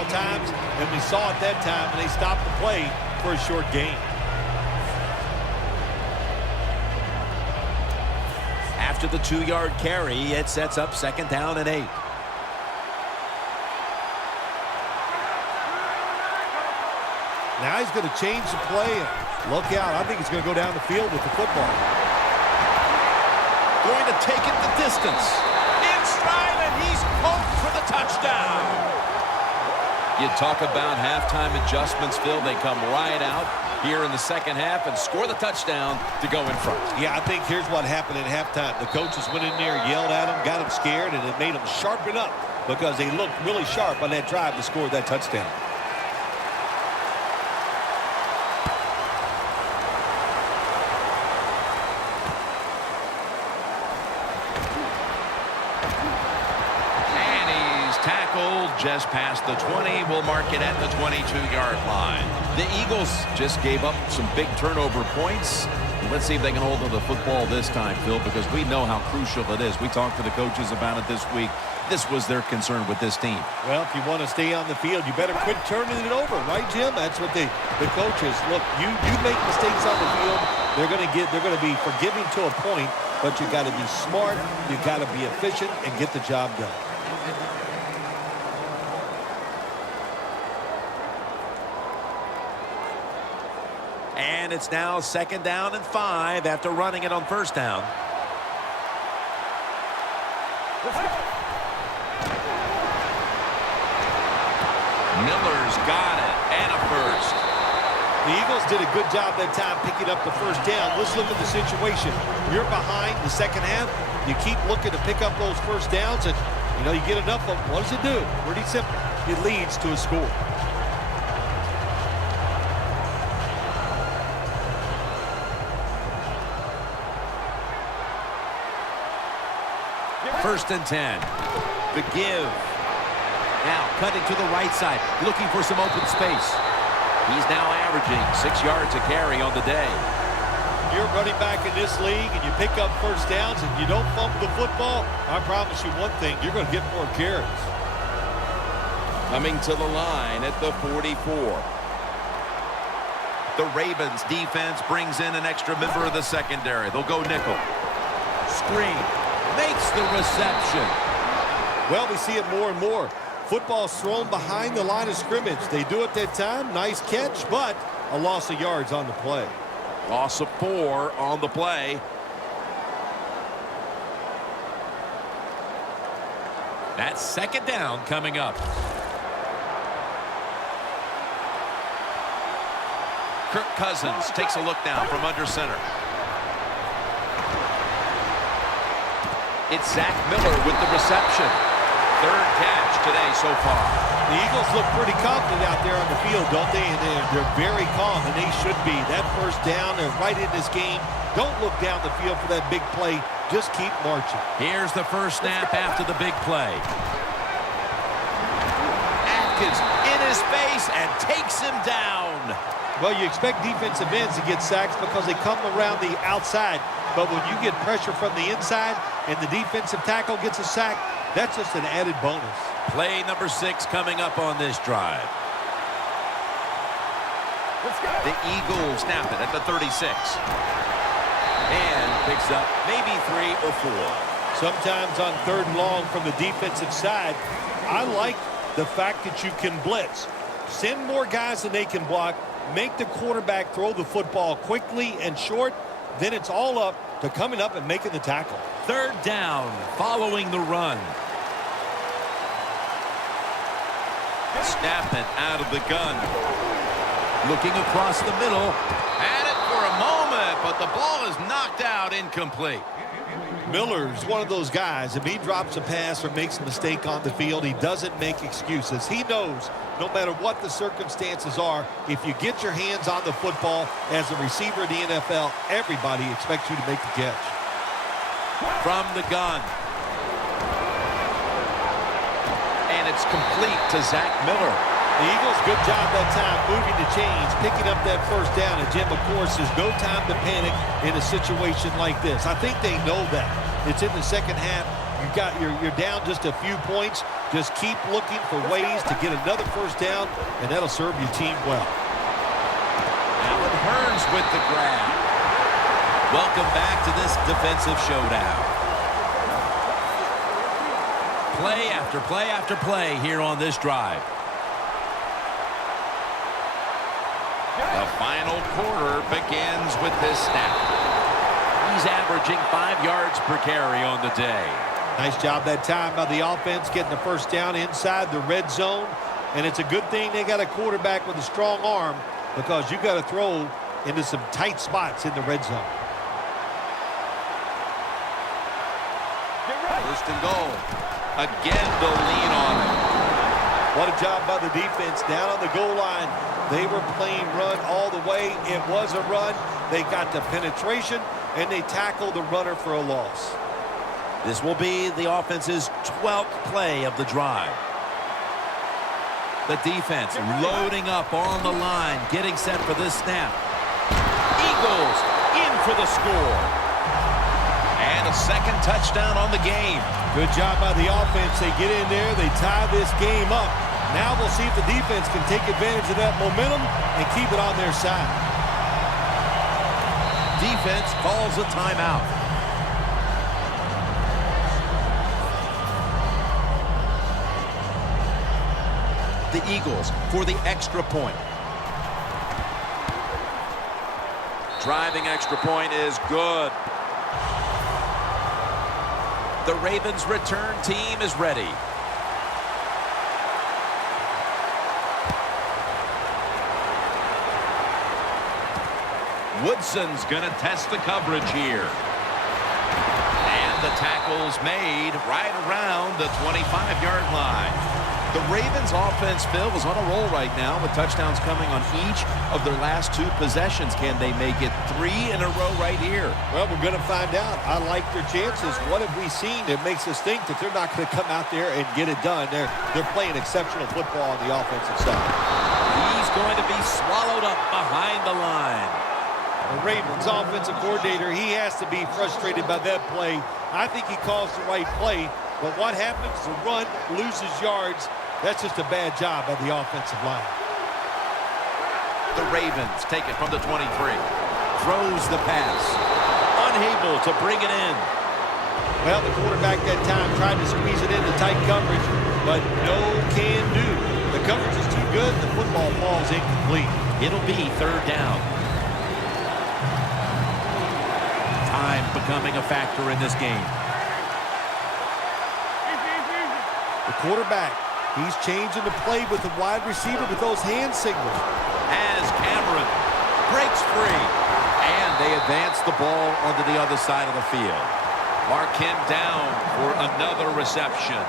all times, and we saw it that time, and they stopped the play for a short gain. After the 2-yard carry, it sets up 2nd down and 8. Now he's going to change the play. And look out. I think he's going to go down the field with the football. Going to take it the distance. In stride, and he's poked for the touchdown. You talk about halftime adjustments, Phil. They come right out here in the second half and score the touchdown to go in front. Yeah, I think here's what happened at halftime. The coaches went in there, yelled at him, got him scared, and it made them sharpen up because they looked really sharp on that drive to score that touchdown. Just past the 20. We'll mark it at the 22-yard line. The Eagles just gave up some big turnover points. Let's see if they can hold on to the football this time, Phil, because we know how crucial it is. We talked to the coaches about it this week. This was their concern with this team. Well, if you want to stay on the field, you better quit turning it over, right, Jim? That's what the coaches look. You make mistakes on the field, they're going to be forgiving to a point, but you got to be smart, you got to be efficient, and get the job done. And it's now 2nd down and 5 after running it on 1st down. Miller's got it, and a first. The Eagles did a good job that time picking up the 1st down. Let's look at the situation. You're behind the second half. You keep looking to pick up those 1st downs, and you get enough of them. What does it do? Pretty simple. It leads to a score. 1st and 10. The give. Now cutting to the right side, looking for some open space. He's now averaging 6 yards a carry on the day. You're running back in this league and you pick up 1st downs and you don't fumble the football, I promise you one thing, you're going to get more carries. Coming to the line at the 44. The Ravens defense brings in an extra member of the secondary. They'll go nickel. Screen. Makes the reception. Well, we see it more and more. Football's thrown behind the line of scrimmage. They do it that time. Nice catch, but a loss of yards on the play. Loss of 4 on the play. That's 2nd down coming up. Kirk Cousins takes a look now from under center. It's Zach Miller with the reception. 3rd catch today so far. The Eagles look pretty confident out there on the field, don't they? And they're very calm, and they should be. That 1st down, they're right in this game. Don't look down the field for that big play. Just keep marching. Here's the first snap after the big play. Atkins in his face and takes him down. Well, you expect defensive ends to get sacks because they come around the outside. But when you get pressure from the inside and the defensive tackle gets a sack, that's just an added bonus. Play number 6 coming up on this drive. The Eagles snap it at the 36. And picks up maybe 3 or 4. Sometimes on 3rd and long from the defensive side, I like the fact that you can blitz. Send more guys than they can block. Make the quarterback throw the football quickly and short. Then it's all up to coming up and making the tackle. 3rd down following the run. Snap it out of the gun. Looking across the middle. Had it for a moment, but the ball is knocked out incomplete. Miller's one of those guys. If he drops a pass or makes a mistake on the field, he doesn't make excuses. He knows no matter what the circumstances are, if you get your hands on the football as a receiver in the NFL, everybody expects you to make the catch. From the gun. And it's complete to Zach Miller. The Eagles, good job that time moving the chains, picking up that 1st down. And, Jim, of course, there's no time to panic in a situation like this. I think they know that. It's in the second half. You're down just a few points. Just keep looking for ways to get another first down, and that'll serve your team well. Allen Hurns with the grab. Welcome back to this defensive showdown. Play after play after play here on this drive. The final quarter begins with this snap. He's averaging 5 yards per carry on the day. Nice job that time by the offense getting the first down inside the red zone. And it's a good thing they got a quarterback with a strong arm, because you got to throw into some tight spots in the red zone. First and goal. Again, they'll lean on it. What a job by the defense down on the goal line. They were playing run all the way. It was a run. They got the penetration, and they tackled the runner for a loss. This will be the offense's 12th play of the drive. The defense loading up on the line, getting set for this snap. Eagles in for the score. And a second touchdown on the game. Good job by the offense. They get in there. They tie this game up. Now we'll see if the defense can take advantage of that momentum and keep it on their side. Defense calls a timeout. The Eagles for the extra point. Driving extra point is good. The Ravens' return team is ready. Woodson's going to test the coverage here. And the tackle's made right around the 25-yard line. The Ravens' offense, Phil, is on a roll right now with touchdowns coming on each of their last 2 possessions. Can they make it 3 in a row right here? Well, we're going to find out. I like their chances. What have we seen that makes us think that they're not going to come out there and get it done? They're playing exceptional football on the offensive side. He's going to be swallowed up behind the line. The Ravens offensive coordinator, he has to be frustrated by that play. I think he calls the right play, but what happens? The run loses yards. That's just a bad job by the offensive line. The Ravens take it from the 23. Throws the pass. Unable to bring it in. Well, the quarterback that time tried to squeeze it into tight coverage, but no can do. The coverage is too good. The football falls incomplete. It'll be third down. Time becoming a factor in this game. The quarterback, he's changing the play with the wide receiver with those hand signals. As Cameron breaks free. And they advance the ball onto the other side of the field. Mark him down for another reception.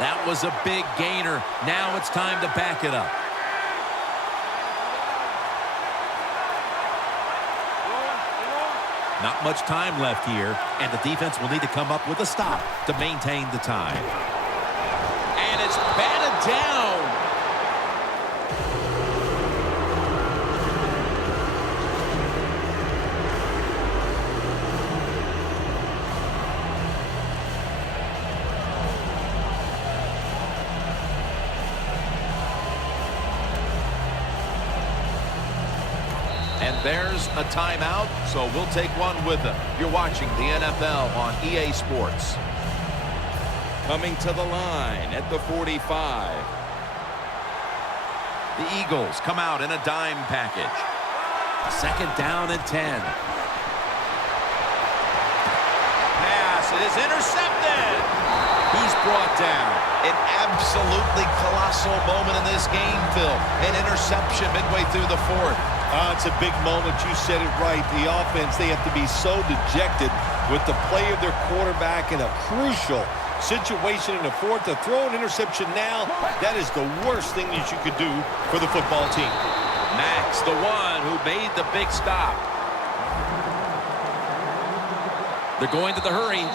That was a big gainer. Now it's time to back it up. Not much time left here, and the defense will need to come up with a stop to maintain the time. And it's batted down. And there's a timeout, so we'll take one with them. You're watching the NFL on EA Sports. Coming to the line at the 45. The Eagles come out in a dime package. Second down and 10. Pass, it is intercepted. He's brought down. An absolutely colossal moment in this game, Phil. An interception midway through the fourth. It's a big moment. You said it right. The offense, they have to be so dejected with the play of their quarterback in a crucial situation in the fourth. To throw an interception now, that is the worst thing that you could do for the football team. Max, the one who made the big stop. They're going to the hurry.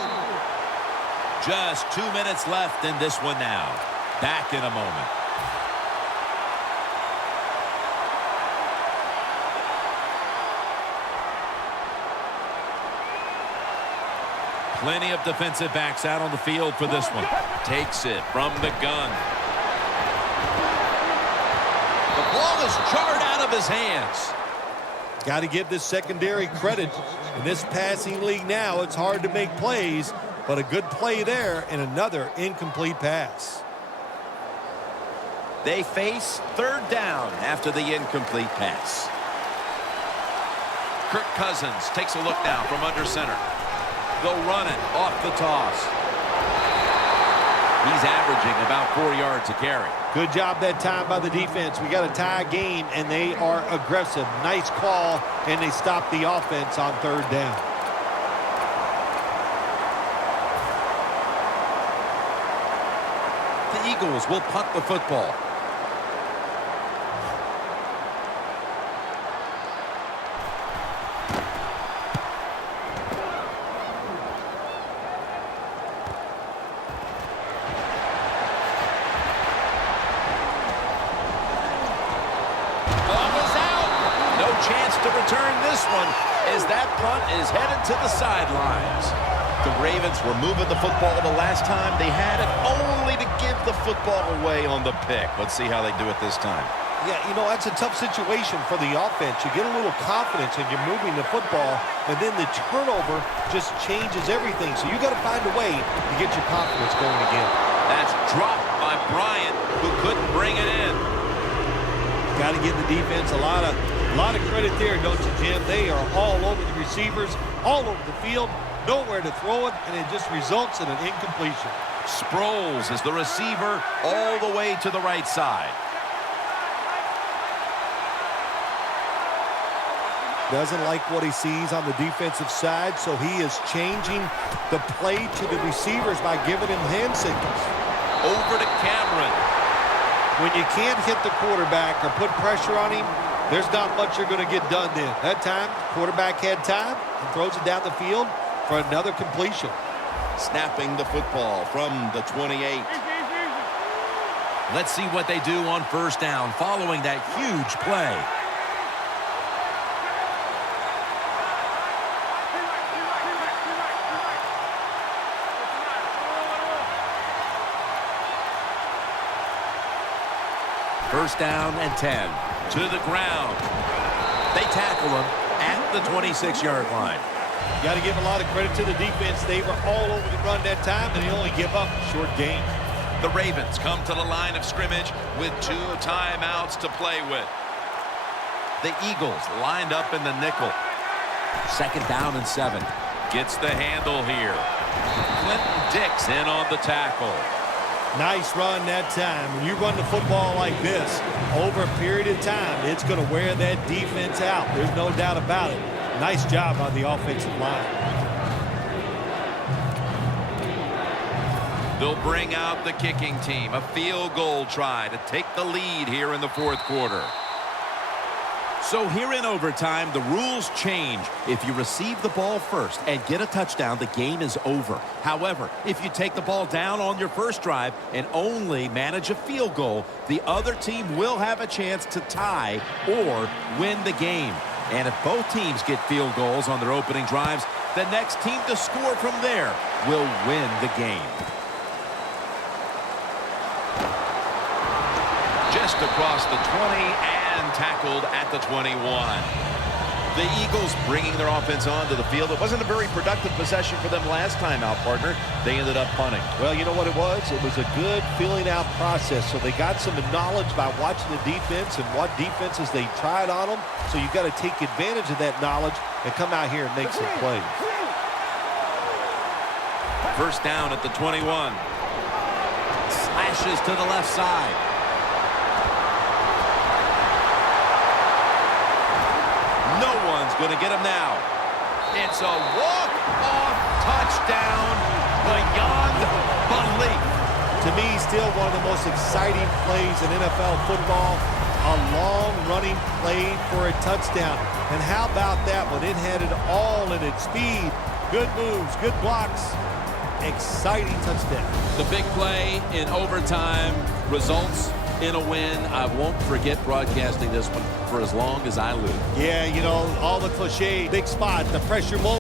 Just 2 minutes left in this one now. Back in a moment. Plenty of defensive backs out on the field for this one. Takes it from the gun. The ball is jarred out of his hands. Got to give this secondary credit. In this passing league now, it's hard to make plays, but a good play there and another incomplete pass. They face third down after the incomplete pass. Kirk Cousins takes a look now from under center. They'll run it off the toss. He's averaging about 4 yards a carry. Good job that time by the defense. We got a tie game, and they are aggressive. Nice call, and they stop the offense on third down. The Eagles will punt the football. Chance to return this one as that punt is headed to the sidelines. The Ravens were moving the football the last time they had it, only to give the football away on the pick. Let's see how they do it this time. Yeah, you know, that's a tough situation for the offense. You get a little confidence and you're moving the football, and then the turnover just changes everything. So you got to find a way to get your confidence going again. That's dropped by Bryant, who couldn't bring it in. Got to give the defense a lot of credit there, don't you, Jim? They are all over the receivers, all over the field, nowhere to throw it, and it just results in an incompletion. Sproles is the receiver all the way to the right side. Doesn't like what he sees on the defensive side, so he is changing the play to the receivers by giving him hand signals. Over to Cameron. When you can't hit the quarterback or put pressure on him, there's not much you're going to get done then. That time, quarterback had time and throws it down the field for another completion. Snapping the football from the 28. Let's see what they do on first down following that huge play. First down and 10. To the ground. They tackle him at the 26-yard line. Got to give a lot of credit to the defense. They were all over the run that time, and they only give up a short gain. The Ravens come to the line of scrimmage with 2 timeouts to play with. The Eagles lined up in the nickel. Second down and 7. Gets the handle here. Clinton Dix in on the tackle. Nice run that time. When you run the football like this, over a period of time, it's going to wear that defense out. There's no doubt about it. Nice job on the offensive line. They'll bring out the kicking team. A field goal try to take the lead here in the fourth quarter. So here in overtime, the rules change. If you receive the ball first and get a touchdown, the game is over. However, if you take the ball down on your first drive and only manage a field goal, the other team will have a chance to tie or win the game. And if both teams get field goals on their opening drives, the next team to score from there will win the game. Just across the 20 and tackled at the 21. The Eagles bringing their offense onto the field. It wasn't a very productive possession for them last time out, partner. They ended up punting. Well, you know what it was? It was a good filling out process. So they got some knowledge by watching the defense and what defenses they tried on them. So you've got to take advantage of that knowledge and come out here and make some plays. First down at the 21. Slashes to the left side. No one's going to get him now. It's a walk-off touchdown beyond belief. To me, still one of the most exciting plays in NFL football. A long-running play for a touchdown. And how about that one? It had it all in its speed. Good moves, good blocks. Exciting touchdown. The big play in overtime results in a win. I won't forget broadcasting this one for as long as I live. Yeah, you know, all the cliche, big spot, the pressure moment.